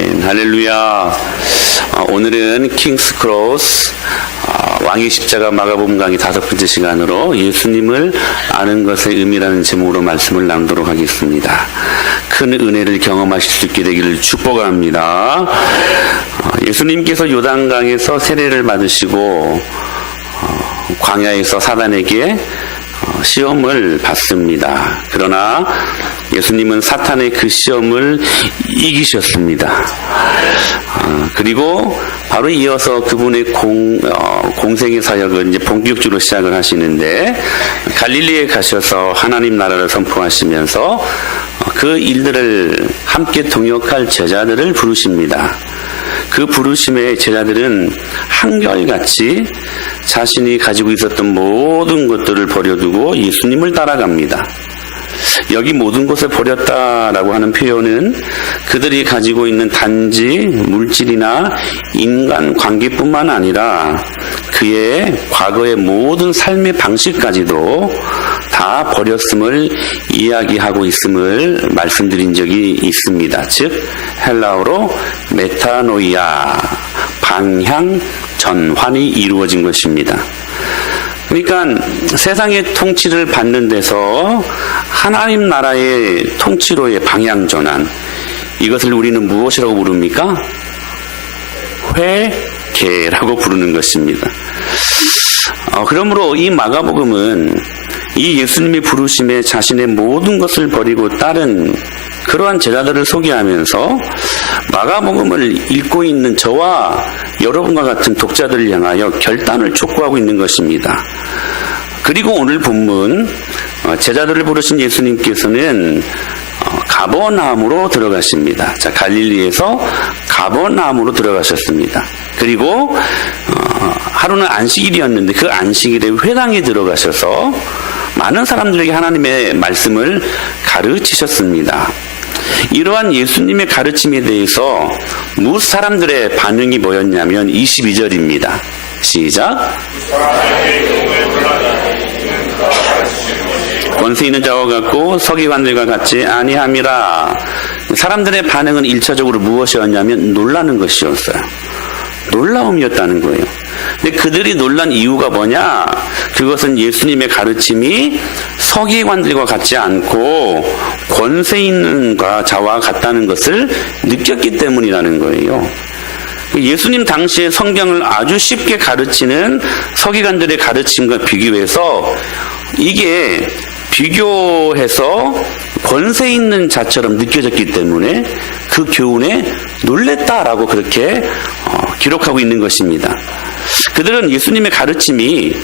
할렐루야. 오늘은 킹스 크로스 왕의 십자가 마가복음 강의 5번째 시간으로 예수님을 아는 것의 의미라는 제목으로 말씀을 나누도록 하겠습니다. 큰 은혜를 경험하실 수 있게 되기를 축복합니다. 예수님께서 요단강에서 세례를 받으시고 광야에서 사단에게 시험을 받습니다. 그러나 예수님은 사탄의 그 시험을 이기셨습니다. 그리고 바로 이어서 그분의 공생의 사역을 이제 본격적으로 시작을 하시는데, 갈릴리에 가셔서 하나님 나라를 선포하시면서 그 일들을 함께 동역할 제자들을 부르십니다. 그 부르심에 제자들은 한결같이 자신이 가지고 있었던 모든 것들을 버려두고 예수님을 따라갑니다. 여기 모든 것을 버렸다라고 하는 표현은 그들이 가지고 있는 단지 물질이나 인간 관계뿐만 아니라 그의 과거의 모든 삶의 방식까지도 다 버렸음을 이야기하고 있음을 말씀드린 적이 있습니다. 즉 헬라어로 메타노이아, 방향 전환이 이루어진 것입니다. 그러니까 세상의 통치를 받는 데서 하나님 나라의 통치로의 방향 전환, 이것을 우리는 무엇이라고 부릅니까? 회개라고 부르는 것입니다. 그러므로 이 마가복음은 이 예수님의 부르심에 자신의 모든 것을 버리고 따른 그러한 제자들을 소개하면서 마가복음을 읽고 있는 저와 여러분과 같은 독자들을 향하여 결단을 촉구하고 있는 것입니다. 그리고 오늘 본문 제자들을 부르신 예수님께서는 가버나움으로 들어가십니다. 자, 갈릴리에서 가버나움으로 들어가셨습니다. 그리고 하루는 안식일이었는데 그 안식일에 회당에 들어가셔서 많은 사람들에게 하나님의 말씀을 가르치셨습니다. 이러한 예수님의 가르침에 대해서 무엇 사람들의 반응이 뭐였냐면 22절입니다. 시작. 권세 있는 자와 같고 서기관들과 같지 아니함이라. 사람들의 반응은 1차적으로 무엇이었냐면 놀라는 것이었어요. 놀라움이었다는 거예요. 근데 그들이 놀란 이유가 뭐냐? 그것은 예수님의 가르침이 서기관들과 같지 않고 권세 있는 자와 같다는 것을 느꼈기 때문이라는 거예요. 예수님 당시에 성경을 아주 쉽게 가르치는 서기관들의 가르침과 비교해서 이게 비교해서 권세 있는 자처럼 느껴졌기 때문에 그 교훈에 놀랬다라고 그렇게 기록하고 있는 것입니다. 그들은 예수님의 가르침이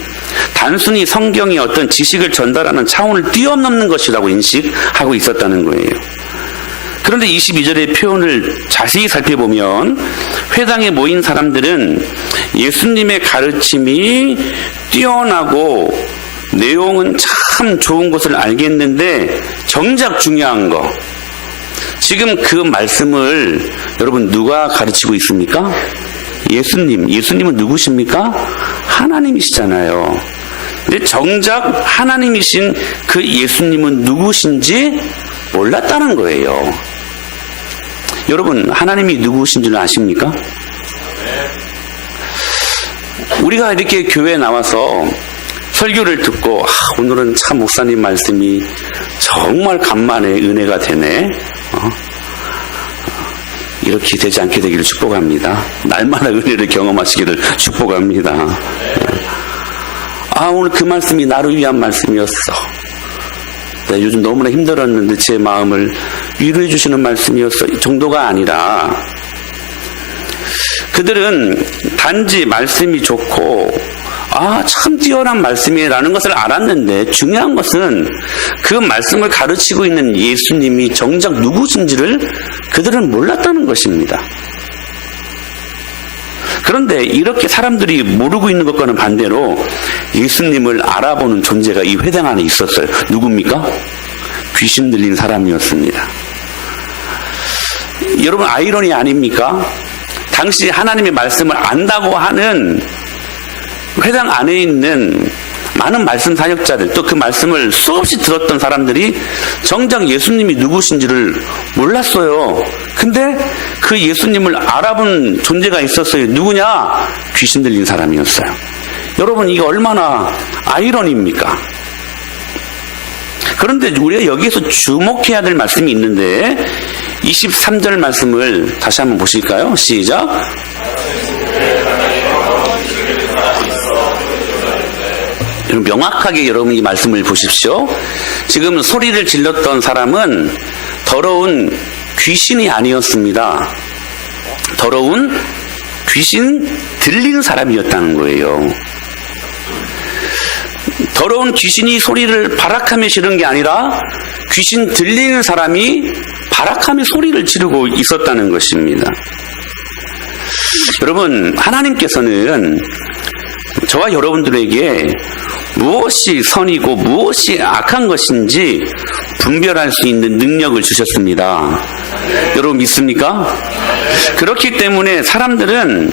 단순히 성경의 어떤 지식을 전달하는 차원을 뛰어넘는 것이라고 인식하고 있었다는 거예요. 그런데 22절의 표현을 자세히 살펴보면 회당에 모인 사람들은 예수님의 가르침이 뛰어나고 내용은 참 좋은 것을 알겠는데 정작 중요한 거, 지금 그 말씀을 여러분 누가 가르치고 있습니까? 예수님은 누구십니까? 하나님이시잖아요. 근데 정작 하나님이신 그 예수님은 누구신지 몰랐다는 거예요. 여러분, 하나님이 누구신지는 아십니까? 우리가 이렇게 교회에 나와서 설교를 듣고 오늘은 참 목사님 말씀이 정말 간만에 은혜가 되네. 이렇게 되지 않게 되기를 축복합니다. 날마다 은혜를 경험하시기를 축복합니다. 오늘 그 말씀이 나를 위한 말씀이었어. 네, 요즘 너무나 힘들었는데 제 마음을 위로해 주시는 말씀이었어. 이 정도가 아니라 그들은 단지 말씀이 좋고 참 뛰어난 말씀이라는 것을 알았는데 중요한 것은 그 말씀을 가르치고 있는 예수님이 정작 누구신지를 그들은 몰랐다는 것입니다. 그런데 이렇게 사람들이 모르고 있는 것과는 반대로 예수님을 알아보는 존재가 이 회당 안에 있었어요. 누굽니까? 귀신 들린 사람이었습니다. 여러분, 아이러니 아닙니까? 당시 하나님의 말씀을 안다고 하는 회당 안에 있는 많은 말씀 사역자들, 또 그 말씀을 수없이 들었던 사람들이 정작 예수님이 누구신지를 몰랐어요. 근데 그 예수님을 알아본 존재가 있었어요. 누구냐? 귀신 들린 사람이었어요. 여러분, 이게 얼마나 아이러니입니까? 그런데 우리가 여기에서 주목해야 될 말씀이 있는데 23절 말씀을 다시 한번 보실까요? 시작. 명확하게 여러분 이 말씀을 보십시오. 지금 소리를 질렀던 사람은 더러운 귀신이 아니었습니다. 더러운 귀신 들리는 사람이었다는 거예요. 더러운 귀신이 소리를 발악하며 지른 게 아니라 귀신 들리는 사람이 발악하며 소리를 지르고 있었다는 것입니다. 여러분, 하나님께서는 저와 여러분들에게 무엇이 선이고 무엇이 악한 것인지 분별할 수 있는 능력을 주셨습니다. 여러분 믿습니까? 그렇기 때문에 사람들은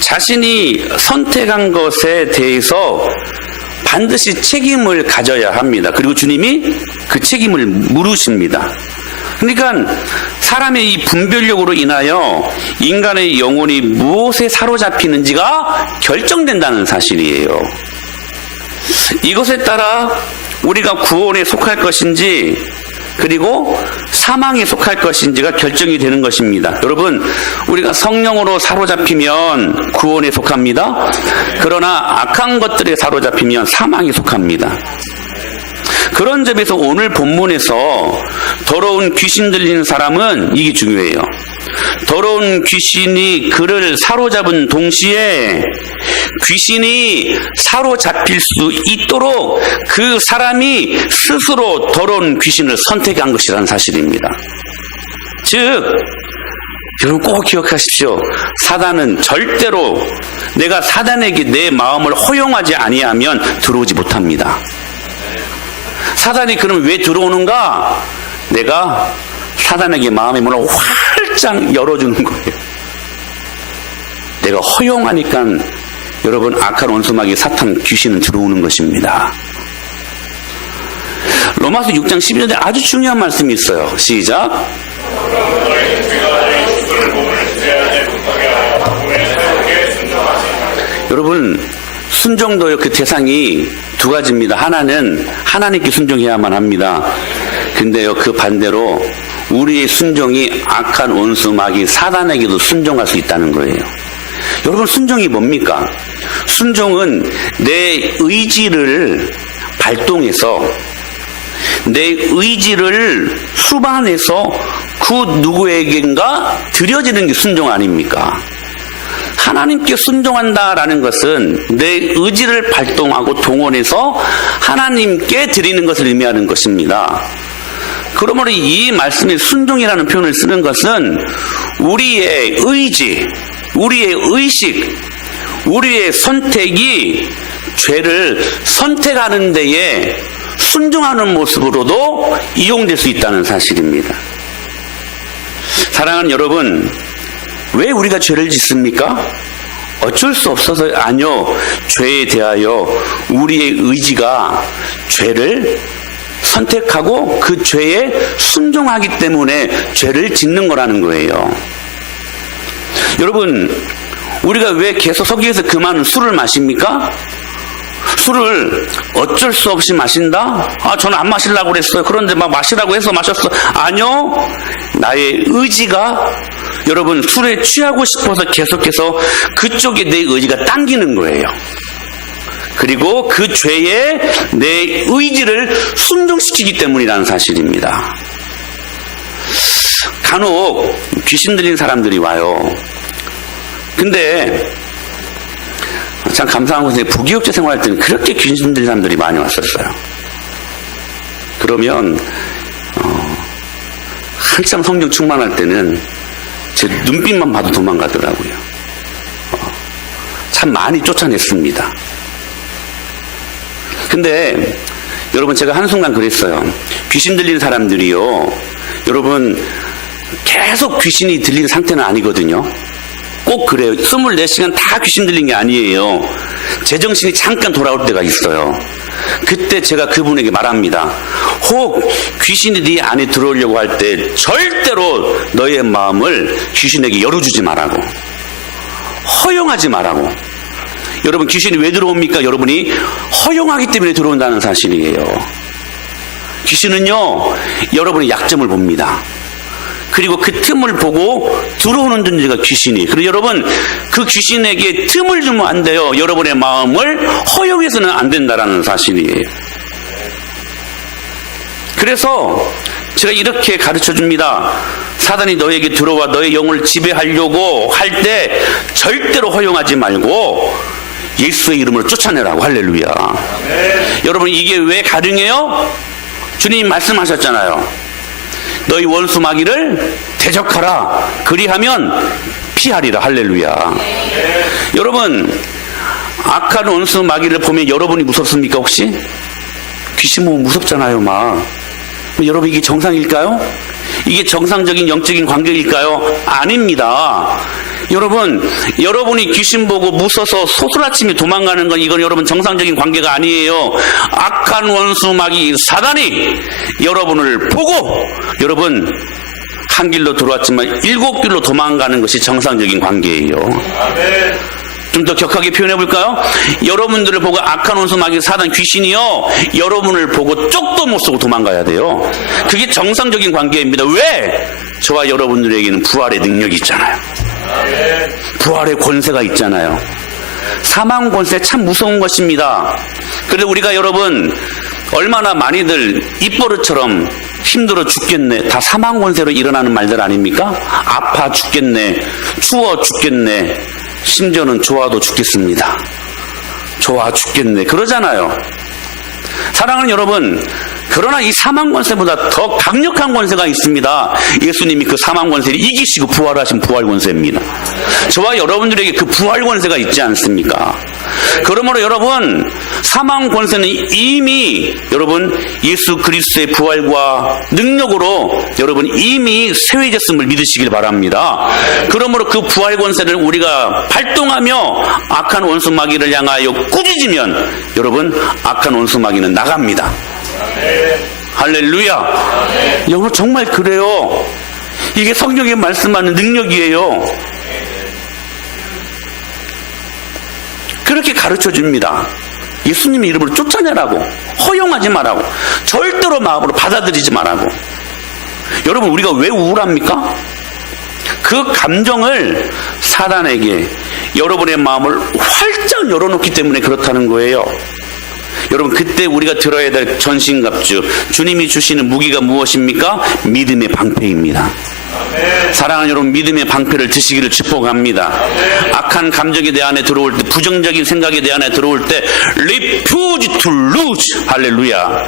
자신이 선택한 것에 대해서 반드시 책임을 가져야 합니다. 그리고 주님이 그 책임을 물으십니다. 그러니까 사람의 이 분별력으로 인하여 인간의 영혼이 무엇에 사로잡히는지가 결정된다는 사실이에요. 이것에 따라 우리가 구원에 속할 것인지 그리고 사망에 속할 것인지가 결정이 되는 것입니다. 여러분, 우리가 성령으로 사로잡히면 구원에 속합니다. 그러나 악한 것들에 사로잡히면 사망에 속합니다. 그런 점에서 오늘 본문에서 더러운 귀신 들리는 사람은 이게 중요해요. 더러운 귀신이 그를 사로잡은 동시에 귀신이 사로잡힐 수 있도록 그 사람이 스스로 더러운 귀신을 선택한 것이라는 사실입니다. 즉, 여러분 꼭 기억하십시오. 사단은 절대로 내가 사단에게 내 마음을 허용하지 아니하면 들어오지 못합니다. 사단이 그럼 왜 들어오는가? 내가 사단에게 마음의 문을 활짝 열어주는 거예요. 내가 허용하니까 여러분 악한 원수마귀 사탄 귀신은 들어오는 것입니다. 로마서 6장 12절에 아주 중요한 말씀이 있어요. 시작. 여러분 순종도요, 그 대상이 두 가지입니다. 하나는 하나님께 순종해야만 합니다. 근데요, 그 반대로 우리의 순종이 악한 원수 마귀 사단에게도 순종할 수 있다는 거예요. 여러분, 순종이 뭡니까? 순종은 내 의지를 발동해서 내 의지를 수반해서 그 누구에겐가 드려지는 게 순종 아닙니까? 하나님께 순종한다라는 것은 내 의지를 발동하고 동원해서 하나님께 드리는 것을 의미하는 것입니다. 그러므로 이 말씀에 순종이라는 표현을 쓰는 것은 우리의 의지, 우리의 의식, 우리의 선택이 죄를 선택하는 데에 순종하는 모습으로도 이용될 수 있다는 사실입니다. 사랑하는 여러분, 왜 우리가 죄를 짓습니까? 어쩔 수 없어서 아니요. 죄에 대하여 우리의 의지가 죄를 선택하고 그 죄에 순종하기 때문에 죄를 짓는 거라는 거예요. 여러분, 우리가 왜 계속 서기에서 그 많은 술을 마십니까? 술을 어쩔 수 없이 마신다? 아, 저는 안 마시려고 그랬어요. 그런데 막 마시라고 해서 마셨어. 아니요. 나의 의지가 여러분 술에 취하고 싶어서 계속해서 그쪽에 내 의지가 당기는 거예요. 그리고 그 죄에 내 의지를 순종시키기 때문이라는 사실입니다. 간혹 귀신 들린 사람들이 와요. 근데 참 감사한 것은 부기업체 생활할 때는 그렇게 귀신 들린 사람들이 많이 왔었어요. 그러면 한참 성령 충만할 때는 제 눈빛만 봐도 도망가더라고요. 참 많이 쫓아냈습니다. 근데 여러분, 제가 한순간 그랬어요. 귀신 들린 사람들이요, 여러분 계속 귀신이 들린 상태는 아니거든요. 꼭 꼭 그래요. 24시간 다 귀신 들린 게 아니에요. 제정신이 잠깐 돌아올 때가 있어요. 그때 제가 그분에게 말합니다. 혹 귀신이 네 안에 들어오려고 할 때 절대로 너의 마음을 귀신에게 열어주지 말라고. 허용하지 말라고. 여러분, 귀신이 왜 들어옵니까? 여러분이 허용하기 때문에 들어온다는 사실이에요. 귀신은요, 여러분의 약점을 봅니다. 그리고 그 틈을 보고 들어오는 존재가 귀신이. 그리고 여러분, 그 귀신에게 틈을 주면 안 돼요. 여러분의 마음을 허용해서는 안 된다는 사실이에요. 그래서 제가 이렇게 가르쳐 줍니다. 사단이 너에게 들어와 너의 영을 지배하려고 할 때 절대로 허용하지 말고 예수의 이름으로 쫓아내라고. 할렐루야. 여러분, 이게 왜 가능해요? 주님 말씀하셨잖아요. 너희 원수 마귀를 대적하라. 그리하면 피하리라. 할렐루야. 여러분, 악한 원수 마귀를 보면 여러분이 무섭습니까 혹시? 귀신 보면 무섭잖아요 막. 여러분, 이게 정상일까요? 이게 정상적인 영적인 관계일까요? 아닙니다. 여러분, 여러분이 귀신 보고 무서워서 소스라치며 도망가는 건 이건 여러분 정상적인 관계가 아니에요. 악한 원수 마귀 사단이 여러분을 보고 여러분 한 길로 들어왔지만 7길로 도망가는 것이 정상적인 관계예요. 좀 더 격하게 표현해 볼까요? 여러분들을 보고 악한 원수 마귀 사단 귀신이요, 여러분을 보고 쪽도 못 쏘고 도망가야 돼요. 그게 정상적인 관계입니다. 왜? 저와 여러분들에게는 부활의 능력이 있잖아요. 부활의 권세가 있잖아요. 사망 권세 참 무서운 것입니다. 그런데 우리가 여러분 얼마나 많이들 입버릇처럼 힘들어 죽겠네, 다 사망 권세로 일어나는 말들 아닙니까? 아파 죽겠네, 추워 죽겠네, 심지어는 좋아도 죽겠습니다, 좋아 죽겠네 그러잖아요. 사랑하는 여러분, 그러나 이 사망 권세보다 더 강력한 권세가 있습니다. 예수님이 그 사망 권세를 이기시고 부활하신 부활 권세입니다. 저와 여러분들에게 그 부활 권세가 있지 않습니까? 그러므로 여러분, 사망 권세는 이미 여러분 예수 그리스도의 부활과 능력으로 여러분 이미 쇠해졌음을 믿으시길 바랍니다. 그러므로 그 부활 권세를 우리가 발동하며 악한 원수 마귀를 향하여 꾸짖으면 여러분 악한 원수 마귀는 나갑니다. 할렐루야. 여러분, 정말 그래요. 이게 성경에 말씀하는 능력이에요. 그렇게 가르쳐 줍니다. 예수님의 이름으로 쫓아내라고, 허용하지 말라고, 절대로 마음으로 받아들이지 말라고. 여러분, 우리가 왜 우울합니까? 그 감정을 사단에게 여러분의 마음을 활짝 열어놓기 때문에 그렇다는 거예요. 여러분, 그때 우리가 들어야 될 전신갑주, 주님이 주시는 무기가 무엇입니까? 믿음의 방패입니다. 사랑하는 여러분, 믿음의 방패를 드시기를 축복합니다. 악한 감정이 내 안에 들어올 때, 부정적인 생각이 내 안에 들어올 때 refuse to lose. 할렐루야.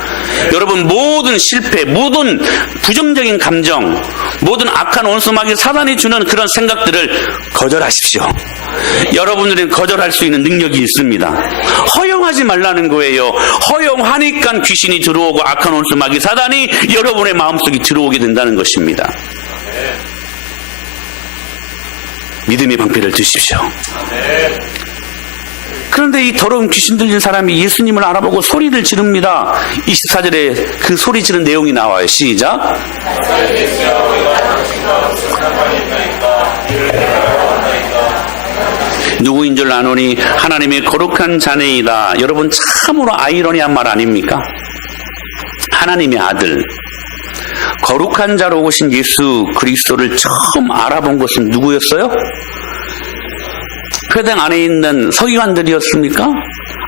여러분, 모든 실패, 모든 부정적인 감정, 모든 악한 원수 마귀 사단이 주는 그런 생각들을 거절하십시오. 여러분들은 거절할 수 있는 능력이 있습니다. 허용하지 말라는 거예요. 허용하니까 귀신이 들어오고 악한 원수 마귀 사단이 여러분의 마음속에 들어오게 된다는 것입니다. 믿음의 방패를 드십시오. 그런데 이 더러운 귀신 들린 사람이 예수님을 알아보고 소리를 지릅니다. 24절에 그 소리 지른 내용이 나와요. 시작. 누구인 줄 아노니 하나님의 거룩한 자네이다. 여러분, 참으로 아이러니한 말 아닙니까? 하나님의 아들, 거룩한 자로 오신 예수 그리스도를 처음 알아본 것은 누구였어요? 회당 안에 있는 서기관들이었습니까?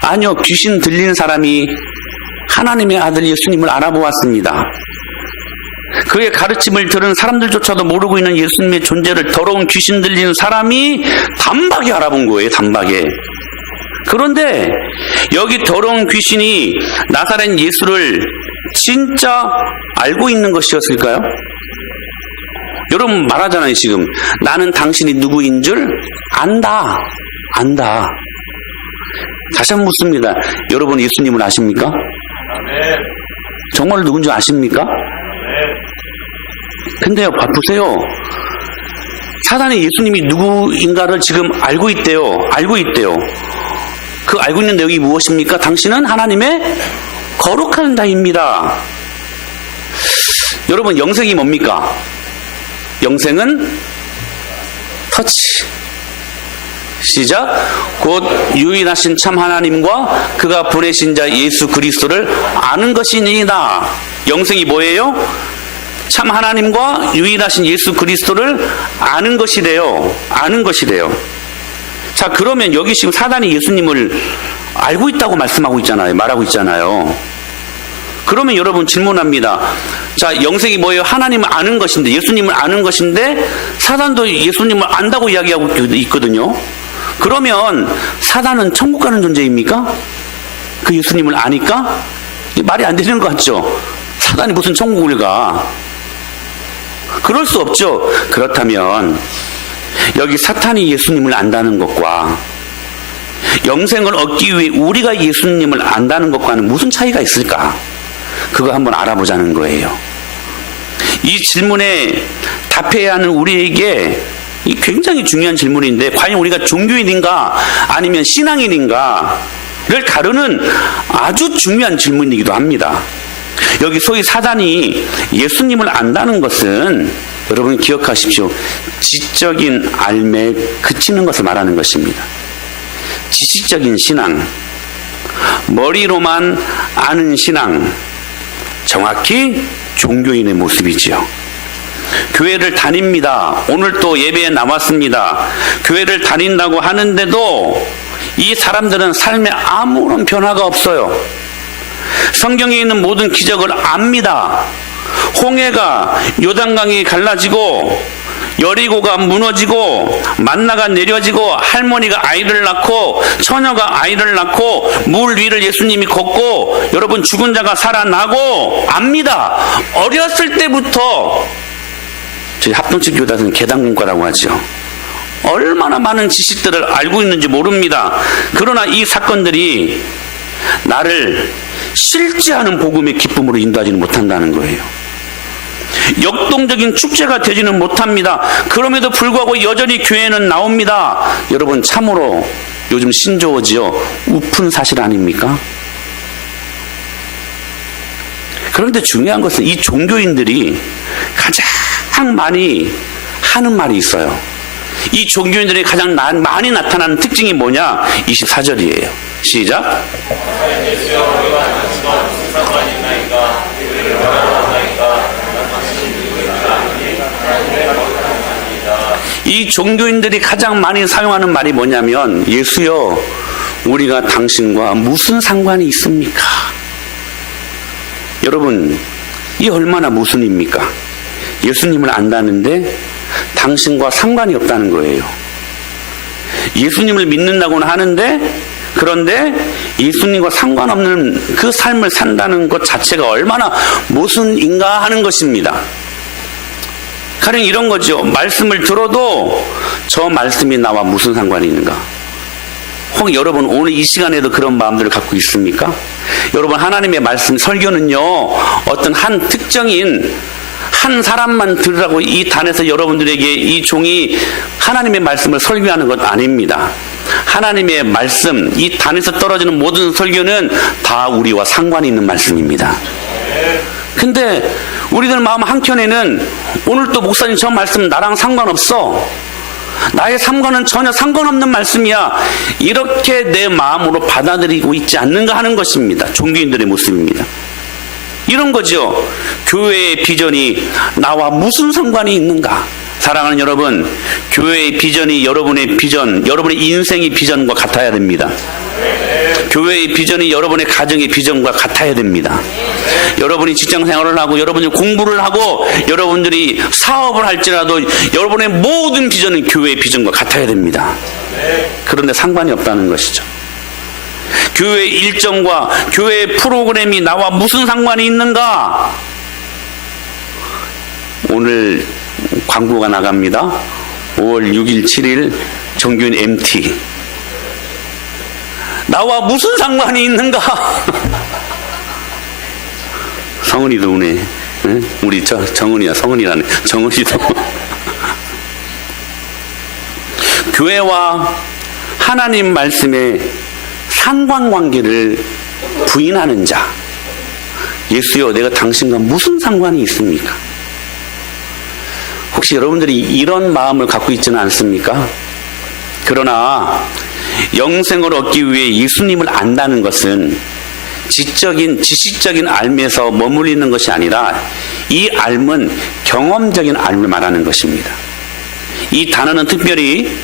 아니요, 귀신 들린 사람이 하나님의 아들 예수님을 알아보았습니다. 그의 가르침을 들은 사람들조차도 모르고 있는 예수님의 존재를 더러운 귀신 들린 사람이 단박에 알아본 거예요. 단박에. 그런데 여기 더러운 귀신이 나사렛 예수를 진짜 알고 있는 것이었을까요? 여러분 말하잖아요. 지금 나는 당신이 누구인 줄 안다. 다시 한번 묻습니다. 여러분 예수님을 아십니까? 정말 누군지 아십니까? 근데요, 바쁘세요. 사단이 예수님이 누구인가를 지금 알고 있대요. 알고 있대요. 그 알고 있는 내용이 무엇입니까? 당신은 하나님의 거룩한 자입니다. 여러분, 영생이 뭡니까? 영생은 터치. 시작. 곧 유일하신 참 하나님과 그가 보내신 자 예수 그리스도를 아는 것이니이다. 영생이 뭐예요? 참 하나님과 유일하신 예수 그리스도를 아는 것이래요. 아는 것이래요. 자, 그러면 여기 지금 사단이 예수님을 알고 있다고 말씀하고 있잖아요. 말하고 있잖아요. 그러면 여러분 질문합니다. 자, 영생이 뭐예요? 하나님을 아는 것인데, 예수님을 아는 것인데 사단도 예수님을 안다고 이야기하고 있거든요. 그러면 사단은 천국 가는 존재입니까? 그 예수님을 아니까? 말이 안 되는 것 같죠? 사단이 무슨 천국을 가? 그럴 수 없죠. 그렇다면 여기 사탄이 예수님을 안다는 것과 영생을 얻기 위해 우리가 예수님을 안다는 것과는 무슨 차이가 있을까? 그거 한번 알아보자는 거예요. 이 질문에 답해야 하는 우리에게 이 굉장히 중요한 질문인데, 과연 우리가 종교인인가 아니면 신앙인인가를 가르는 아주 중요한 질문이기도 합니다. 여기 소위 사단이 예수님을 안다는 것은 여러분 기억하십시오. 지적인 알매에 그치는 것을 말하는 것입니다. 지식적인 신앙, 머리로만 아는 신앙, 정확히 종교인의 모습이지요. 교회를 다닙니다. 오늘 또 예배에 나왔습니다. 교회를 다닌다고 하는데도 이 사람들은 삶에 아무런 변화가 없어요. 성경에 있는 모든 기적을 압니다. 홍해가 요단강이 갈라지고 여리고가 무너지고 만나가 내려지고 할머니가 아이를 낳고 처녀가 아이를 낳고 물 위를 예수님이 걷고 여러분 죽은 자가 살아나고 압니다. 어렸을 때부터 저희 합동측 교단은 계당문과라고 하죠. 얼마나 많은 지식들을 알고 있는지 모릅니다. 그러나 이 사건들이 나를 실제하는 복음의 기쁨으로 인도하지는 못한다는 거예요. 역동적인 축제가 되지는 못합니다. 그럼에도 불구하고 여전히 교회는 나옵니다. 여러분 참으로 요즘 신조어지요. 우픈 사실 아닙니까? 그런데 중요한 것은 이 종교인들이 가장 많이 하는 말이 있어요. 이 종교인들이 가장 많이 나타나는 특징이 뭐냐? 24절이에요. 시작. 이 종교인들이 가장 많이 사용하는 말이 뭐냐면, 예수여, 우리가 당신과 무슨 상관이 있습니까? 여러분, 이 얼마나 모순입니까? 예수님을 안다는데 당신과 상관이 없다는 거예요. 예수님을 믿는다고는 하는데, 그런데 예수님과 상관없는 그 삶을 산다는 것 자체가 얼마나 모순인가 하는 것입니다. 가령 이런 거죠. 말씀을 들어도 저 말씀이 나와 무슨 상관이 있는가? 혹 여러분 오늘 이 시간에도 그런 마음들을 갖고 있습니까? 여러분 하나님의 말씀 설교는요, 어떤 한 특정인 한 사람만 들으라고 이 단에서 여러분들에게 이 종이 하나님의 말씀을 설교하는 것 아닙니다. 하나님의 말씀, 이 단에서 떨어지는 모든 설교는 다 우리와 상관이 있는 말씀입니다. 근데 우리들 마음 한켠에는 오늘 또 목사님 저 말씀 나랑 상관없어. 나의 삶과는 전혀 상관없는 말씀이야. 이렇게 내 마음으로 받아들이고 있지 않는가 하는 것입니다. 종교인들의 모습입니다. 이런 거죠. 교회의 비전이 나와 무슨 상관이 있는가? 사랑하는 여러분, 교회의 비전이 여러분의 비전, 여러분의 인생의 비전과 같아야 됩니다. 교회의 비전이 여러분의 가정의 비전과 같아야 됩니다. 여러분이 직장생활을 하고 여러분이 공부를 하고 여러분들이 사업을 할지라도 여러분의 모든 비전은 교회의 비전과 같아야 됩니다. 그런데 상관이 없다는 것이죠. 교회의 일정과 교회의 프로그램이 나와 무슨 상관이 있는가? 오늘 광고가 나갑니다. 5월 6일, 7일 정규인 MT. 나와 무슨 상관이 있는가? 성은이도 우네. 우리 정은이야, 성은이라네. 정은이도. 교회와 하나님 말씀의 상관관계를 부인하는 자. 예수여, 내가 당신과 무슨 상관이 있습니까? 혹시 여러분들이 이런 마음을 갖고 있지는 않습니까? 그러나 영생을 얻기 위해 예수님을 안다는 것은 지식적인 알미에서 머물리는 것이 아니라 이 알은 경험적인 알을 말하는 것입니다. 이 단어는 특별히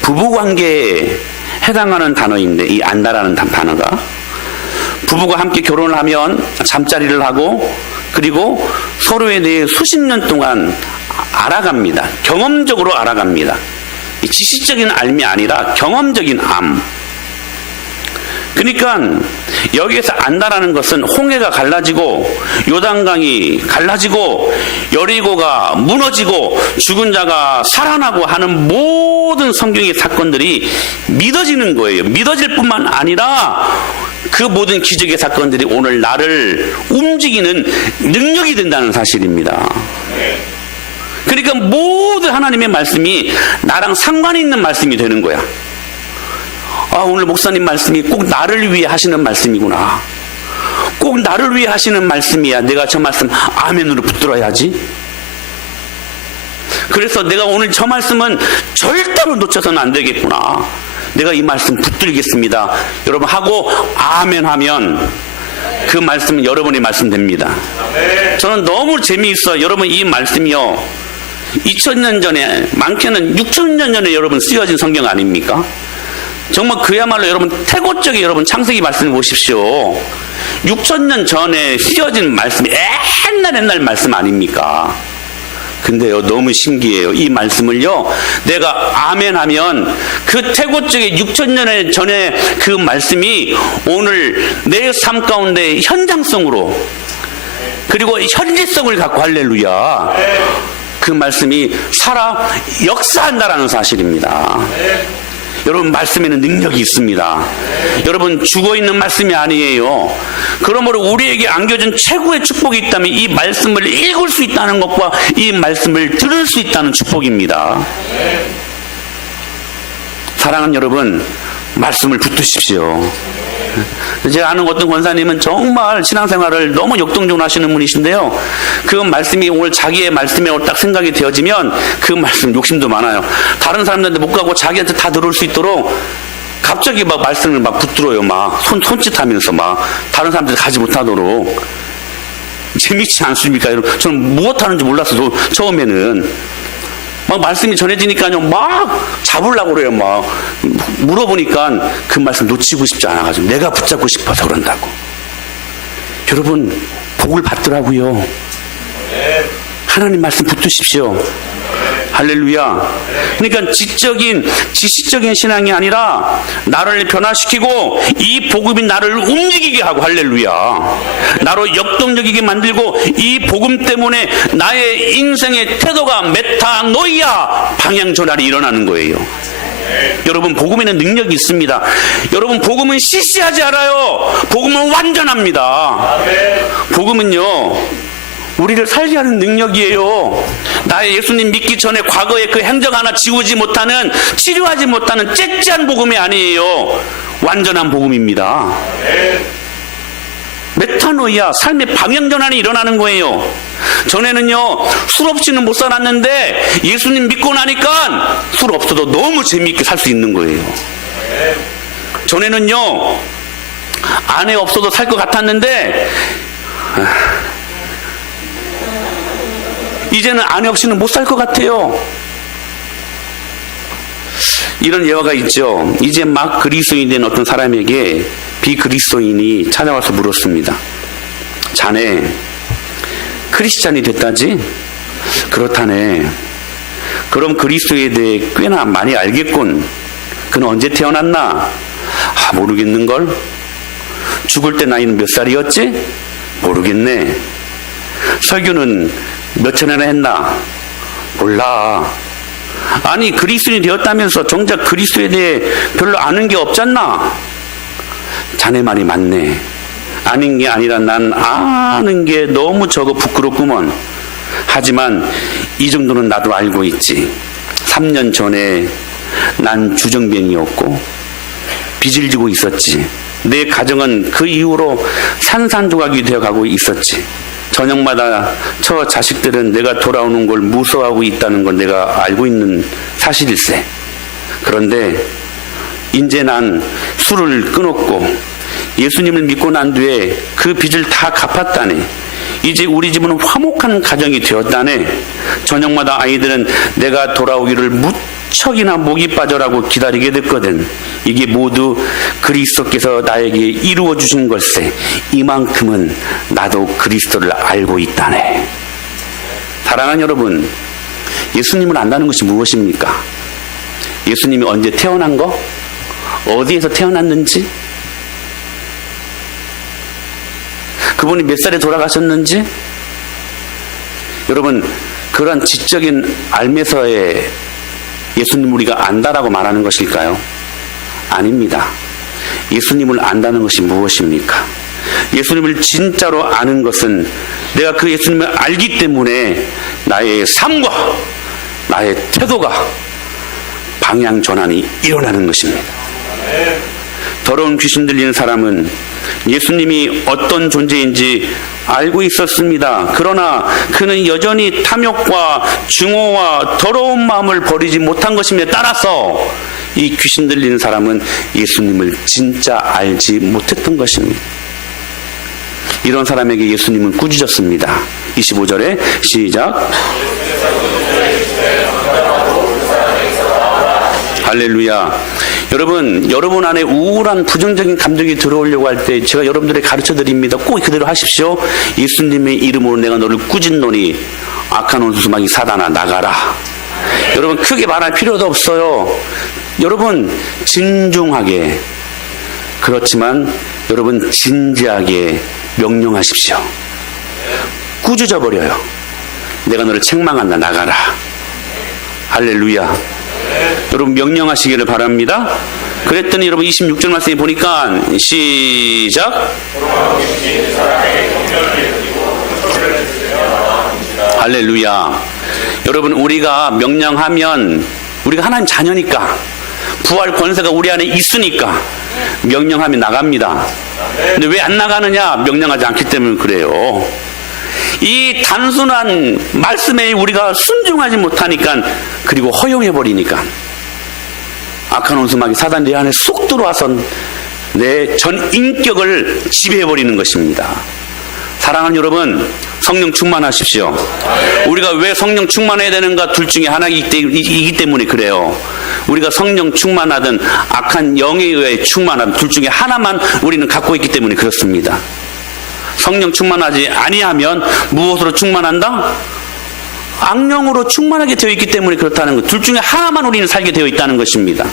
부부관계에 해당하는 단어인데, 이 안다라는 단어가 부부가 함께 결혼을 하면 잠자리를 하고 그리고 서로에 대해 수십 년 동안 알아갑니다. 경험적으로 알아갑니다. 지식적인 알미 아니라 경험적인 암. 그러니까 여기에서 안다라는 것은 홍해가 갈라지고 요단강이 갈라지고 여리고가 무너지고 죽은 자가 살아나고 하는 모든 성경의 사건들이 믿어지는 거예요. 믿어질 뿐만 아니라 그 모든 기적의 사건들이 오늘 나를 움직이는 능력이 된다는 사실입니다. 그러니까 모든 하나님의 말씀이 나랑 상관이 있는 말씀이 되는 거야. 오늘 목사님 말씀이 꼭 나를 위해 하시는 말씀이구나. 꼭 나를 위해 하시는 말씀이야. 내가 저 말씀 아멘으로 붙들어야지. 그래서 내가 오늘 저 말씀은 절대로 놓쳐서는 안 되겠구나. 내가 이 말씀 붙들겠습니다. 여러분 하고 아멘 하면 그 말씀은 여러분의 말씀 됩니다. 저는 너무 재미있어요. 여러분 이 말씀이요, 2000년 전에, 많게는 6000년 전에 여러분 쓰여진 성경 아닙니까? 정말 그야말로 여러분 태고 쪽에 여러분 창세기 말씀을 보십시오. 6000년 전에 쓰여진 말씀이 옛날 말씀 아닙니까? 근데요, 너무 신기해요. 이 말씀을요, 내가 아멘 하면 그 태고 쪽에 6000년 전에 그 말씀이 오늘 내 삶 가운데 현장성으로 그리고 현지성을 갖고 할렐루야. 그 말씀이 살아 역사한다라는 사실입니다. 여러분 말씀에는 능력이 있습니다. 여러분 죽어있는 말씀이 아니에요. 그러므로 우리에게 안겨준 최고의 축복이 있다면 이 말씀을 읽을 수 있다는 것과 이 말씀을 들을 수 있다는 축복입니다. 사랑하는 여러분, 말씀을 붙드십시오. 제가 아는 어떤 권사님은 정말 신앙생활을 너무 역동적으로 하시는 분이신데요, 그 말씀이 오늘 자기의 말씀에 딱 생각이 되어지면 그 말씀 욕심도 많아요. 다른 사람들한테 못 가고 자기한테 다 들을 수 있도록 갑자기 막 말씀을 막 붙들어요. 막 손짓하면서 막 다른 사람들이 가지 못하도록. 재밌지 않습니까? 저는 무엇 하는지 몰랐어요. 처음에는 막 말씀이 전해지니까요, 막 잡으려고 그래요. 막 물어보니까 그 말씀 놓치고 싶지 않아가지고 내가 붙잡고 싶어서 그런다고. 여러분 복을 받더라고요. 하나님 말씀 붙드십시오. 할렐루야. 그러니까 지식적인 신앙이 아니라 나를 변화시키고 이 복음이 나를 움직이게 하고, 할렐루야, 나로 역동적이게 만들고 이 복음 때문에 나의 인생의 태도가 메타노이아, 방향 전환이 일어나는 거예요. 여러분 복음에는 능력이 있습니다. 여러분 복음은 시시하지 않아요. 복음은 완전합니다. 복음은요, 우리를 살게 하는 능력이에요. 나의 예수님 믿기 전에 과거의 그 행적 하나 지우지 못하는, 치료하지 못하는 째째한 복음이 아니에요. 완전한 복음입니다. 메타노이아, 삶의 방향 전환이 일어나는 거예요. 전에는요, 술 없이는 못 살았는데 예수님 믿고 나니까 술 없어도 너무 재미있게 살 수 있는 거예요. 전에는요, 아내 없어도 살 것 같았는데 이제는 아내 없이는 못 살 것 같아요. 이런 예화가 있죠. 이제 막 그리스도인이 된 어떤 사람에게 비그리스도인이 찾아와서 물었습니다. 자네 크리스찬이 됐다지? 그렇다네. 그럼 그리스도에 대해 꽤나 많이 알겠군. 그는 언제 태어났나? 모르겠는걸? 죽을 때 나이는 몇 살이었지? 모르겠네. 설교는 몇 천회나 했나? 몰라. 아니 그리스도인이 되었다면서 정작 그리스도에 대해 별로 아는 게 없잖나? 자네 말이 맞네. 아는 게 아니라 난 아는 게 너무 적어 부끄럽구먼. 하지만 이 정도는 나도 알고 있지. 3년 전에 난 주정뱅이였고 빚을 지고 있었지. 내 가정은 그 이후로 산산조각이 되어가고 있었지. 저녁마다 저 자식들은 내가 돌아오는 걸 무서워하고 있다는 걸 내가 알고 있는 사실일세. 그런데 이제 난 술을 끊었고 예수님을 믿고 난 뒤에 그 빚을 다 갚았다네. 이제 우리 집은 화목한 가정이 되었다네. 저녁마다 아이들은 내가 돌아오기를 무척이나 목이 빠져라고 기다리게 됐거든. 이게 모두 그리스도께서 나에게 이루어 주신 걸세. 이만큼은 나도 그리스도를 알고 있다네. 사랑하는 여러분, 예수님을 안다는 것이 무엇입니까? 예수님이 언제 태어난 거? 어디에서 태어났는지? 그분이 몇 살에 돌아가셨는지? 여러분, 그런 지적인 알면서의 예수님을 우리가 안다라고 말하는 것일까요? 아닙니다. 예수님을 안다는 것이 무엇입니까? 예수님을 진짜로 아는 것은 내가 그 예수님을 알기 때문에 나의 삶과 나의 태도가 방향 전환이 일어나는 것입니다. 더러운 귀신 들리는 사람은 예수님이 어떤 존재인지 알고 있었습니다. 그러나 그는 여전히 탐욕과 증오와 더러운 마음을 버리지 못한 것임에 따라서 이 귀신 들리는 사람은 예수님을 진짜 알지 못했던 것입니다. 이런 사람에게 예수님은 꾸짖었습니다. 25절에 시작. 할렐루야. 여러분 안에 우울한 부정적인 감정이 들어오려고 할 때 제가 여러분들에게 가르쳐 드립니다. 꼭 그대로 하십시오. 예수님의 이름으로 내가 너를 꾸짖노니 악한 원수마귀 사단아 나가라. 여러분 크게 말할 필요도 없어요. 여러분 진중하게, 그렇지만 여러분 진지하게 명령하십시오. 꾸짖어 버려요. 내가 너를 책망한다. 나가라. 할렐루야. 여러분 명령하시기를 바랍니다. 그랬더니 여러분 26절 말씀에 보니까 시작. 할렐루야. 여러분 우리가 명령하면 우리가 하나님 자녀니까 부활 권세가 우리 안에 있으니까 명령하면 나갑니다. 근데 왜 안 나가느냐? 명령하지 않기 때문에 그래요. 이 단순한 말씀에 우리가 순종하지 못하니까, 그리고 허용해버리니까 악한 원수마귀 사단 내 안에 쏙 들어와서 내 전 인격을 지배해버리는 것입니다. 사랑하는 여러분, 성령 충만하십시오. 우리가 왜 성령 충만해야 되는가? 둘 중에 하나이기 때문에 그래요. 우리가 성령 충만하든 악한 영에 의해 충만하든 둘 중에 하나만 우리는 갖고 있기 때문에 그렇습니다. 성령 충만하지 아니하면 무엇으로 충만한다? 악령으로 충만하게 되어 있기 때문에 그렇다는 것. 둘 중에 하나만 우리는 살게 되어 있다는 것입니다.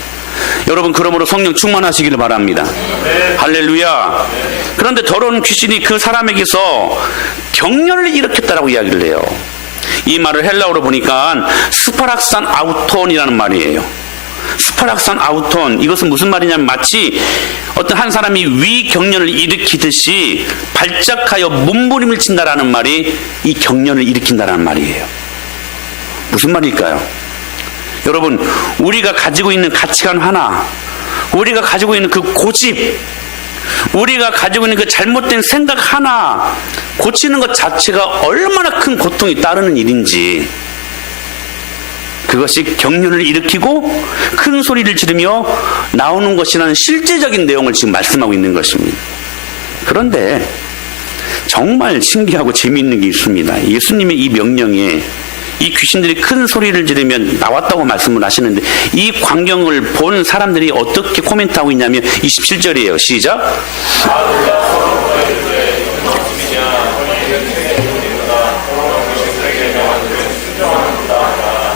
여러분 그러므로 성령 충만하시기를 바랍니다. 할렐루야. 그런데 더러운 귀신이 그 사람에게서 격렬을 일으켰다라고 이야기를 해요. 이 말을 헬라어로 보니까 스파락산 아우톤이라는 말이에요. 스파락산 아우톤, 이것은 무슨 말이냐면 마치 어떤 한 사람이 위경련을 일으키듯이 발작하여 몸부림을 친다라는 말이 이 경련을 일으킨다라는 말이에요. 무슨 말일까요? 여러분, 우리가 가지고 있는 가치관 하나, 우리가 가지고 있는 그 고집, 우리가 가지고 있는 그 잘못된 생각 하나 고치는 것 자체가 얼마나 큰 고통이 따르는 일인지, 그것이 경련을 일으키고 큰 소리를 지르며 나오는 것이라는 실제적인 내용을 지금 말씀하고 있는 것입니다. 그런데 정말 신기하고 재미있는 게 있습니다. 예수님의 이 명령에 이 귀신들이 큰 소리를 지르면 나왔다고 말씀을 하시는데, 이 광경을 본 사람들이 어떻게 코멘트하고 있냐면 27절이에요. 시작.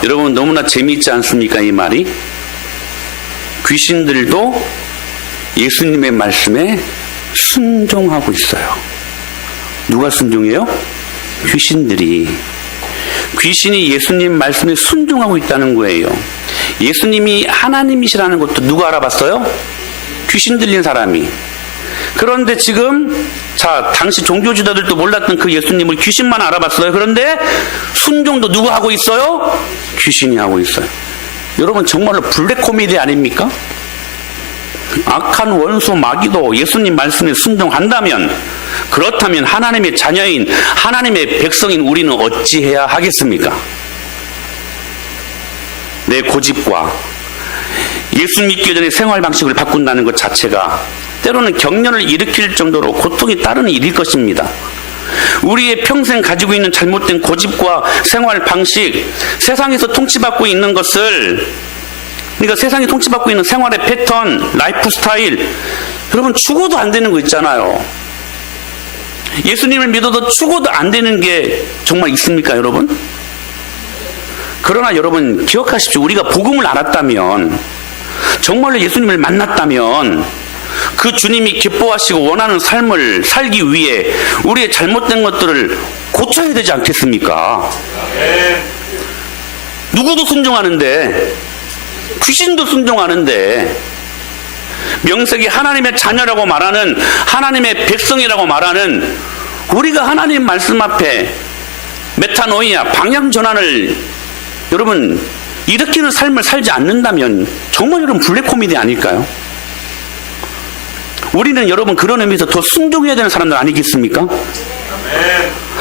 여러분 너무나 재미있지 않습니까? 이 말이. 귀신들도 예수님의 말씀에 순종하고 있어요. 누가 순종해요? 귀신들이. 귀신이 예수님 말씀에 순종하고 있다는 거예요. 예수님이 하나님이시라는 것도 누가 알아봤어요? 귀신 들린 사람이. 그런데 지금 당시 종교지도자들도 몰랐던 그 예수님을 귀신만 알아봤어요. 그런데 순종도 누가 하고 있어요? 귀신이 하고 있어요. 여러분 정말로 블랙 코미디 아닙니까? 악한 원수 마귀도 예수님 말씀에 순종한다면, 그렇다면 하나님의 자녀인 하나님의 백성인 우리는 어찌해야 하겠습니까? 내 고집과 예수 믿기 전에 생활 방식을 바꾼다는 것 자체가 때로는 격려를 일으킬 정도로 고통이 따르는 일일 것입니다. 우리의 평생 가지고 있는 잘못된 고집과 생활 방식, 세상에서 통치받고 있는 것을, 그러니까 세상이 통치받고 있는 생활의 패턴, 라이프 스타일, 여러분 죽어도 안 되는 거 있잖아요. 예수님을 믿어도 죽어도 안 되는 게 정말 있습니까, 여러분? 그러나 여러분 기억하십시오. 우리가 복음을 알았다면, 정말로 예수님을 만났다면 그 주님이 기뻐하시고 원하는 삶을 살기 위해 우리의 잘못된 것들을 고쳐야 되지 않겠습니까? 누구도 순종하는데, 귀신도 순종하는데, 명색이 하나님의 자녀라고 말하는, 하나님의 백성이라고 말하는 우리가 하나님 말씀 앞에 메타노이아, 방향 전환을 여러분 일으키는 삶을 살지 않는다면 정말 여러분 블랙 코미디 아닐까요? 우리는 여러분 그런 의미에서 더 순종해야 되는 사람들 아니겠습니까?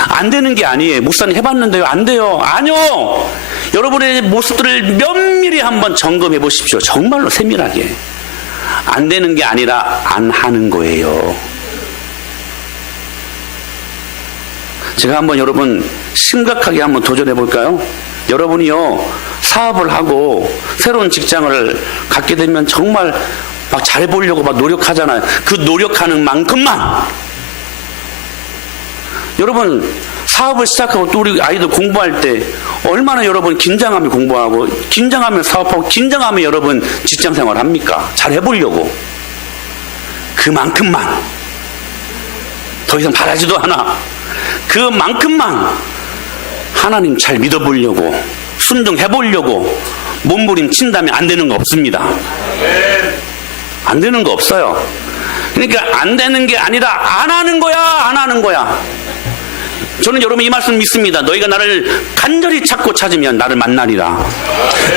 안 되는 게 아니에요. 목사님 해봤는데요. 안 돼요. 아니요. 여러분의 모습들을 면밀히 한번 점검해 보십시오. 정말로 세밀하게. 안 되는 게 아니라 안 하는 거예요. 제가 한번 여러분 심각하게 한번 도전해 볼까요? 여러분이요, 사업을 하고 새로운 직장을 갖게 되면 정말 막 잘해보려고 막 노력하잖아요. 그 노력하는 만큼만, 여러분 사업을 시작하고 또 우리 아이들 공부할 때 얼마나 여러분 긴장하며 공부하고, 긴장하며 사업하고, 긴장하며 여러분 직장생활 합니까? 잘해보려고. 그만큼만, 더 이상 바라지도 않아. 그만큼만 하나님 잘 믿어보려고, 순종해보려고 몸부림친다면 안 되는 거 없습니다. 안 되는 거 없어요. 그러니까 안 되는 게 아니라 안 하는 거야, 안 하는 거야. 저는 여러분 이 말씀 믿습니다. 너희가 나를 간절히 찾고 찾으면 나를 만나리라.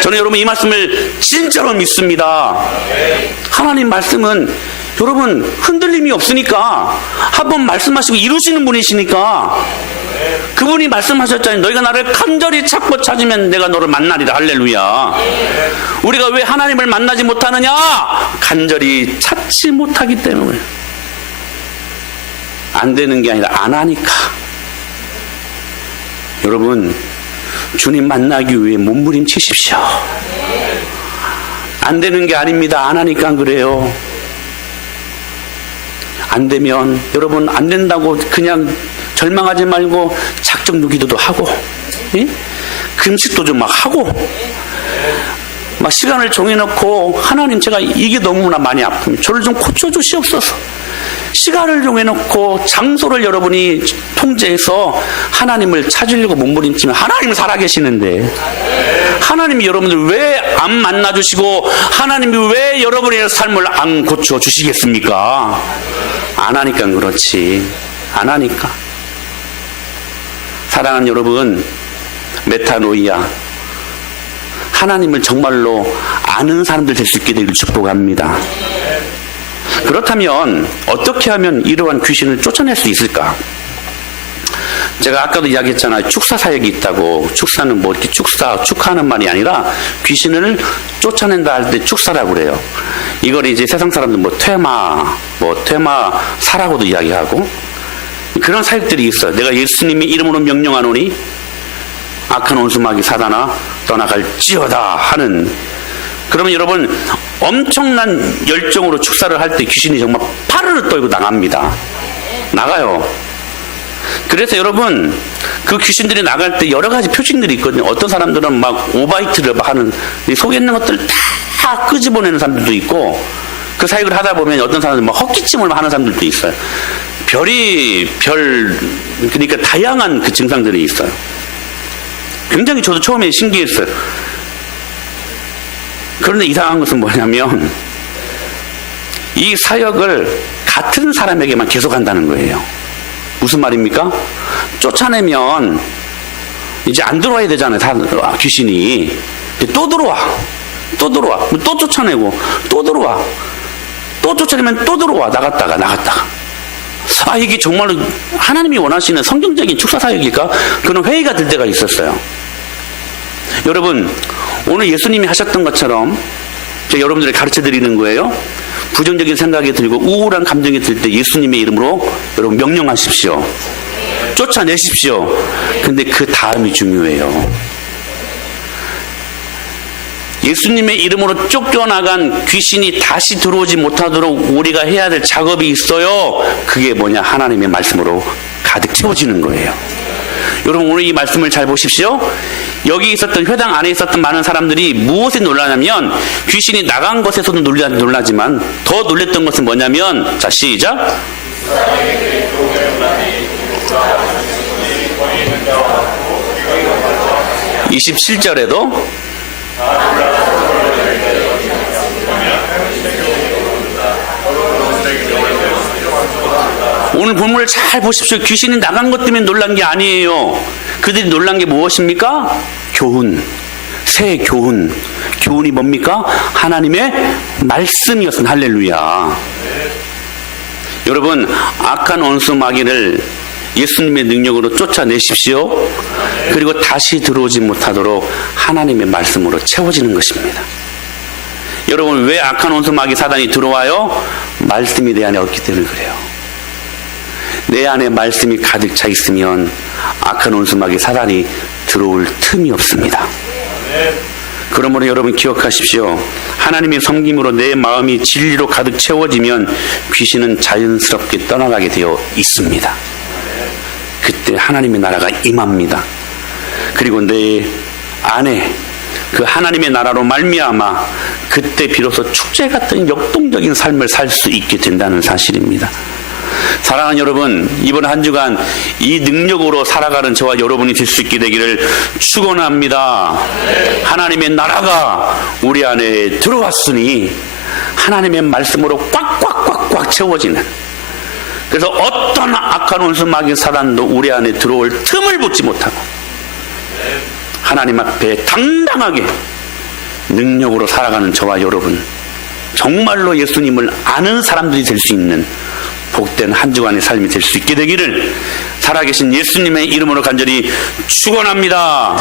저는 여러분 이 말씀을 진짜로 믿습니다. 하나님 말씀은 여러분 흔들림이 없으니까, 한번 말씀하시고 이루시는 분이시니까, 그분이 말씀하셨잖아요. 너희가 나를 간절히 찾고 찾으면 내가 너를 만나리라. 할렐루야. 우리가 왜 하나님을 만나지 못하느냐? 간절히 찾지 못하기 때문에. 안 되는 게 아니라 안 하니까. 여러분, 주님 만나기 위해 몸부림치십시오. 안 되는 게 아닙니다. 안 하니까 그래요. 안 되면 여러분 안 된다고 그냥 절망하지 말고 작정도 기도도 하고, 예? 금식도 좀 막 하고, 막 시간을 정해놓고, 하나님 제가 이게 너무나 많이 아픕니다. 저를 좀 고쳐주시옵소서. 시간을 정해놓고 장소를 여러분이 통제해서 하나님을 찾으려고 몸부림치면 하나님은 살아계시는데, 하나님이 여러분들 왜 안 만나주시고 하나님이 왜 여러분의 삶을 안 고쳐주시겠습니까? 안 하니까 그렇지. 안 하니까. 사랑하는 여러분, 메타노이아, 하나님을 정말로 아는 사람들 될 수 있게 되기를 축복합니다. 그렇다면 어떻게 하면 이러한 귀신을 쫓아낼 수 있을까? 제가 아까도 이야기했잖아요. 축사 사역이 있다고. 축사는 뭐 이렇게 축하하는 말이 아니라 귀신을 쫓아낸다 할 때 축사라고 그래요. 이걸 이제 세상 사람들 퇴마사라고도 이야기하고, 그런 사역들이 있어요. 내가 예수님의 이름으로 명령하노니 악한 원수마귀 사단아 떠나갈지어다 하는. 그러면 여러분 엄청난 열정으로 축사를 할 때 귀신이 정말 파르르 떨고 나갑니다. 나가요. 그래서 여러분 그 귀신들이 나갈 때 여러 가지 표징들이 있거든요. 어떤 사람들은 막 오바이트를 하는, 속에 있는 것들을 다 끄집어내는 사람들도 있고, 그 사역을 하다 보면 어떤 사람들은 막 헛기침을 하는 사람들도 있어요. 그러니까 다양한 그 증상들이 있어요. 굉장히 저도 처음에 신기했어요. 그런데 이상한 것은 뭐냐면 이 사역을 같은 사람에게만 계속 한다는 거예요. 무슨 말입니까? 쫓아내면 이제 안 들어와야 되잖아요. 귀신이 또 들어와. 또 들어와. 또 쫓아내고, 또 들어와. 또 쫓아내면 또 들어와. 나갔다가. 아, 이게 정말로 하나님이 원하시는 성경적인 축사 사역일까? 그런 회의가 들 때가 있었어요. 여러분, 오늘 예수님이 하셨던 것처럼 제가 여러분들에게 가르쳐 드리는 거예요. 부정적인 생각이 들고 우울한 감정이 들 때 예수님의 이름으로 여러분 명령하십시오. 쫓아내십시오. 근데 그 다음이 중요해요. 예수님의 이름으로 쫓겨나간 귀신이 다시 들어오지 못하도록 우리가 해야 될 작업이 있어요. 그게 뭐냐? 하나님의 말씀으로 가득 채워지는 거예요. 여러분, 오늘 이 말씀을 잘 보십시오. 여기 있었던, 회당 안에 있었던 많은 사람들이 무엇에 놀라냐면, 귀신이 나간 것에서도 놀라지만 더 놀랬던 것은 뭐냐면, 자, 시작. 27절에도 오늘 본문을 잘 보십시오. 귀신이 나간 것 때문에 놀란 게 아니에요. 그들이 놀란 게 무엇입니까? 교훈. 새 교훈. 교훈이 뭡니까? 하나님의 말씀이었습니다. 할렐루야. 여러분, 악한 원수 마귀를 예수님의 능력으로 쫓아내십시오. 그리고 다시 들어오지 못하도록 하나님의 말씀으로 채워지는 것입니다. 여러분, 왜 악한 원수 마귀 사단이 들어와요? 말씀이 내 안에 없기 때문에 그래요. 내 안에 말씀이 가득 차 있으면 악한 원수 마귀 사단이 들어올 틈이 없습니다. 그러므로 여러분 기억하십시오. 하나님의 섬김으로 내 마음이 진리로 가득 채워지면 귀신은 자연스럽게 떠나가게 되어 있습니다. 그때 하나님의 나라가 임합니다. 그리고 내 안에 그 하나님의 나라로 말미암아 그때 비로소 축제 같은 역동적인 삶을 살 수 있게 된다는 사실입니다. 사랑하는 여러분, 이번 한 주간 이 능력으로 살아가는 저와 여러분이 될 수 있게 되기를 축원합니다. 하나님의 나라가 우리 안에 들어왔으니 하나님의 말씀으로 꽉꽉꽉꽉 채워지는, 그래서 어떤 악한 원수 마귀 사단도 우리 안에 들어올 틈을 붙지 못하고 하나님 앞에 당당하게 능력으로 살아가는 저와 여러분, 정말로 예수님을 아는 사람들이 될 수 있는 복된 한 주간의 삶이 될 수 있게 되기를 살아계신 예수님의 이름으로 간절히 축원합니다.